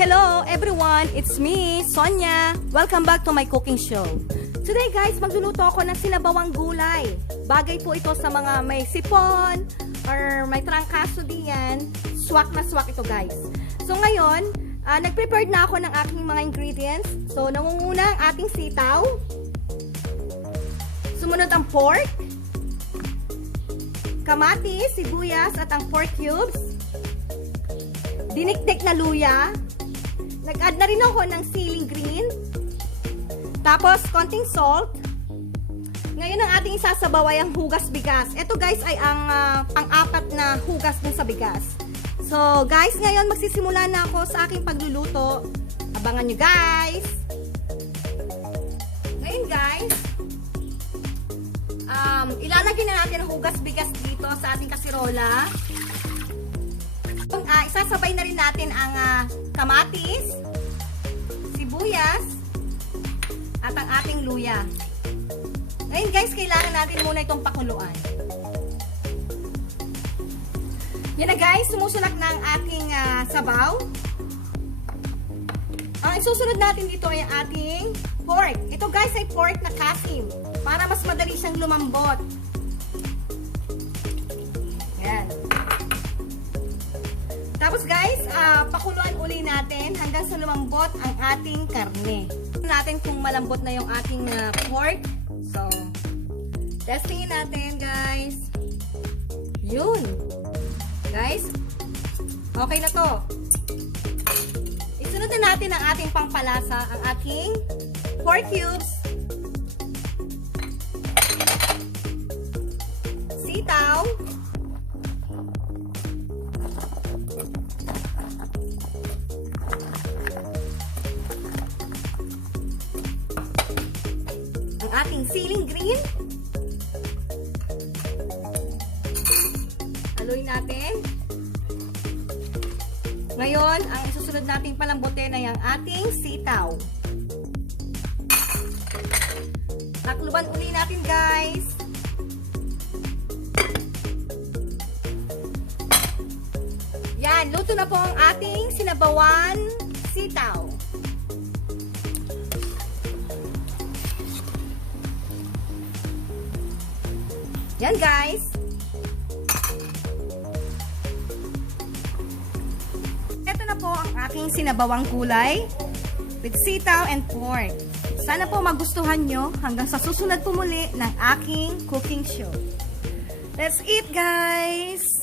Hello everyone, it's me, Sonia. Welcome back to my cooking show. Today guys, magluluto ako ng sinabawang gulay. Bagay po ito sa mga may sipon or may trangkaso diyan. Swak na swak ito guys. So ngayon, ah, nag-prepared na ako ng aking mga ingredients. So nangunguna ang ating sitaw. Sumunod ang pork. Kamatis, sibuyas at ang pork cubes. Dinikdik na luya. Nag-add na rin ako ng ceiling green. Tapos, konting salt. Ngayon ang ating isasabaw ang hugas bigas. Ito guys ay ang ah, pang-apat na hugas dun sa bigas. So guys, ngayon magsisimula na ako sa aking pagluluto. Abangan nyo guys! Ngayon guys, um, ilalagay na natin ang hugas bigas dito sa ating kasirola. Ah, isasabay na rin natin ang ah, kamatis, sibuyas, at ang ating luya. Ngayon guys, kailangan natin muna itong pakuluan. Yan na guys, sumusulak na ang ating ah, sabaw. Ang isusunod natin dito ay ating pork. Ito guys ay pork na kasim para mas madali siyang lumambot. Tapos guys, ah, pakuluan uli natin hanggang sa lumambot ang ating karne. natin kung malambot na yung ating ah, pork. So, testingin natin guys. Yun. Guys, okay na to. Isunod na natin ang ating pangpalasa, ang ating pork cubes, sitaw, ating ceiling green. Haluin natin. Ngayon, ang isusunod nating palambutin ay ang ating sitaw. Takluban uli natin guys. Yan, luto na po ang ating sinabawan sitaw. Yan guys. Ito na po ang aking sinabawang gulay with sitaw and pork. Sana po magustuhan nyo hanggang sa susunod po muli ng aking cooking show. Let's eat guys!